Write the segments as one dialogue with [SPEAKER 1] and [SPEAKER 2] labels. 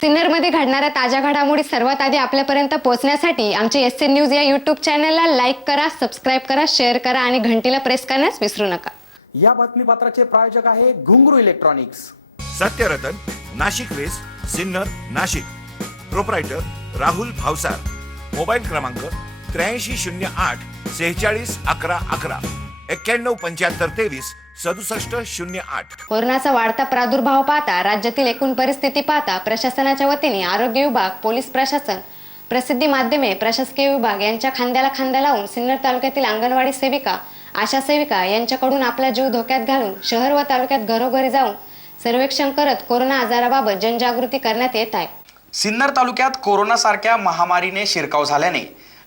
[SPEAKER 1] सिन्नरमध्ये घडणाऱ्या ताज्या घडामोडी सर्वात आधी आपल्यापर्यंत पोहोचण्यासाठी आमचे एस एन न्यूज या युट्यूब चॅनलला लाईक करा सबस्क्राईब करा शेअर करा आणि घंटीला प्रेस करण्यास विसरू नका.
[SPEAKER 2] या बातमीपत्राचे प्रायोजक आहे Ghungroo electronics.
[SPEAKER 3] Satyaratan Nashik west Sinnar Nashik. Proprietor Rahul Bhavsar. Mobile क्रमांक त्र्याऐंशी शून्य आठ सेहेचाळीस अकरा अकरा. एक्क्याण्णव पंच्याहत्तर तेवीस सदुसष्ट शून्य आठ.
[SPEAKER 1] कोरोनाचा वाढता प्रादुर्भाव पाहता राज्यातील एकूण परिस्थिती पाहता प्रशासनाच्या वतीने आरोग्य विभाग पोलीस प्रशासन प्रसिद्धी माध्यमे प्रशासकीय विभाग यांच्या खांद्याला खांदा लावून सिन्नर तालुक्यातील अंगणवाडी सेविका आशा सेविका यांच्याकडून आपला जीव धोक्यात घालून शहर व तालुक्यात घरोघरी जाऊन सर्वेक्षण करत कोरोना आजाराबाबत जनजागृती करण्यात येत आहे.
[SPEAKER 2] सिन्नर तालुक्यात कोरोनासारख्या महामारीने शिरकाव झाल्याने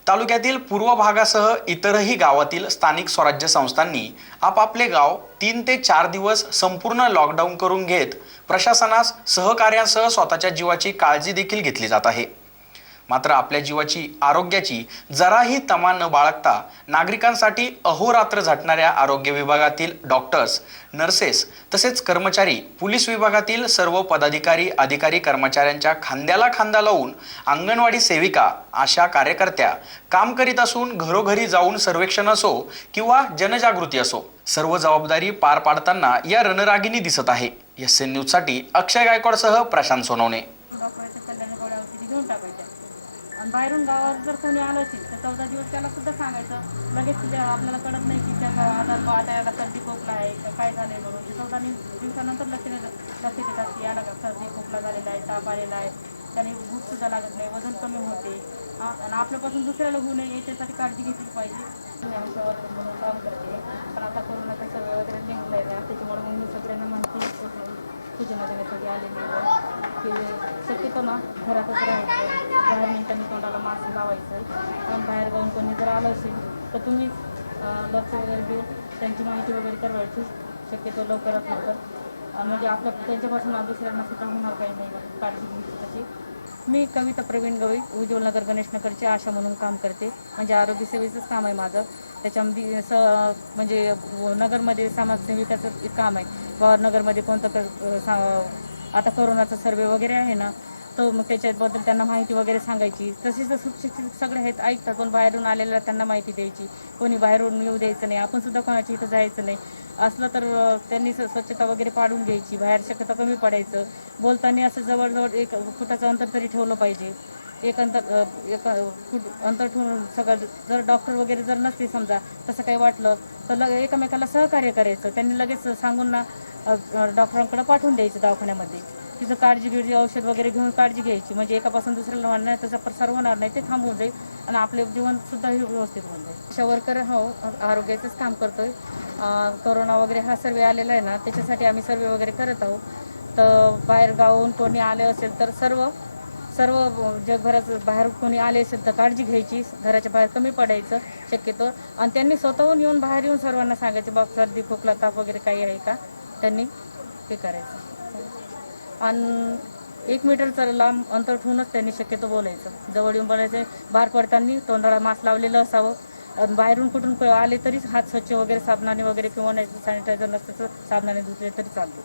[SPEAKER 2] तालुक्यातील पूर्व भागासह इतरही गावातील स्थानिक स्वराज्य संस्थांनी आपापले गाव तीन ते चार दिवस संपूर्ण लॉकडाऊन करून घेत प्रशासनास सहकार्यासह स्वतःच्या जीवाची काळजी देखील घेतली जात आहे. मात्र आपल्या जीवाची आरोग्याची जराही तमा न बाळगता नागरिकांसाठी अहोरात्र झटणाऱ्या आरोग्य विभागातील डॉक्टर्स नर्सेस तसेच कर्मचारी पोलीस विभागातील सर्व पदाधिकारी अधिकारी कर्मचाऱ्यांच्या खांद्याला खांदा लावून अंगणवाडी सेविका आशा कार्यकर्त्या काम करीत असून घरोघरी जाऊन सर्वेक्षण असो किंवा जनजागृती असो सर्व जबाबदारी पार पाडताना या रणरागिणी दिसत आहे. एस एन न्यूजसाठी अक्षय गायकवाडसह प्रशांत सोनवणे.
[SPEAKER 4] आणि बाहेरून गावात जर कोणी आलं असेल तर चौदा दिवस त्याला सुद्धा सांगायचं लगेच आपल्याला कळत नाही की त्या आजार बा आता याला सर्दी खोकला आहे का काय झालंय म्हणून. ते चौदा दिवसानंतर लक्ष लक्ष देतात की याला सर्दी खोकला झालेला आहे ताप आलेला आहे त्याने भूक सुद्धा लागत नाही वजन कमी होते. आणि आपल्यापासून दुसऱ्याला होऊ नये याच्यासाठी काळजी घेतली पाहिजे. मी आमच्या म्हणून काम करते पण आता कोरोनाचा सर्वे वगैरे निघून ना त्याच्यामुळे मग मी सगळ्यांना माहिती सूचना देण्यासाठी आलेली आहे. की शक्यतो ना घरातच राहायचं बाहेर निघताना तोंडाला मास्क लावायचं पण बाहेर जाऊन कोणी जर आलं असेल तर तुम्ही लक्ष वगैरे देऊन त्यांची माहिती वगैरे करवायची. शक्यतो लवकरात लवकर म्हणजे आपल्या त्यांच्यापासून दुसऱ्यांना सुद्धा होणार काही नाही. काळजी त्याची मी कविता प्रवीण गवई उज्ज्वलनगर गणेशनगरची आशा म्हणून काम करते. म्हणजे आरोग्य सेवेचंच काम आहे माझं. त्याच्यामध्ये स म्हणजे नगरमध्ये समाजसेविकाचं एक काम आहे. नगरमध्ये कोणतं सा- आता करोनाचा सर्वे वगैरे आहे ना तो मग त्याच्याबद्दल त्यांना माहिती वगैरे सांगायची. तसेच तर सुशिक्षित सगळे आहेत ऐकतात पण बाहेरून आलेल्या त्यांना माहिती द्यायची. कोणी बाहेरून येऊ द्यायचं नाही आपण सुद्धा कोणाच्या इथं जायचं नाही. असलं तर त्यांनी स- स्वच्छता वगैरे पाडून घ्यायची बाहेर शक्यता कमी पडायचं. बोलताना असं जवळजवळ एक फुटाचं अंतर तरी ठेवलं पाहिजे. एक अंतर एक फूट अंतर ठेवून सगळं जर डॉक्टर वगैरे जर नसते समजा तसं काही वाटलं तर लग एकमेकाला सहकार्य करायचं. त्यांनी लगेच सांगून ना डॉक्टरांकडे पाठवून द्यायचं दवाखान्यामध्ये. तिथं काळजी बिळजी औषध वगैरे घेऊन काळजी घ्यायची. म्हणजे एकापासून दुसऱ्याला वाढणार त्याचा प्रसार होणार नाही ते थांबून जाईल आणि आपले जीवनसुद्धा हे व्यवस्थित होऊन जाईल. अशा वर्कर हो आरोग्याचंच काम करतोय. आहे कोरोना वगैरे हा सर्वे आलेला आहे ना त्याच्यासाठी आम्ही सर्वे वगैरे करत आहोत. तर बाहेर गावून कोणी आले असेल तर सर्व सर्व जगभरात बाहेर कोणी आले असेल तर काळजी घ्यायची. घराच्या बाहेर कमी पडायचं शक्यतो. आणि त्यांनी स्वतःहून येऊन बाहेर येऊन सर्वांना सांगायचं बा सर्दी खोकला ताप वगैरे काही आहे का? त्यांनी हे करायचं. आणि एक मीटरचं लांब अंतर ठेवूनच त्यांनी शक्यतो बोलायचं. जवळ येऊन बोलायचं बाहेर पडताना तोंडाला मास्क लावलेलं असावं. आणि बाहेरून कुठून आले तरीच हात स्वच्छ वगैरे साबणाने वगैरे किंवा नाही सॅनिटायझर नसतं साबणाने धुतले तरी चालतो.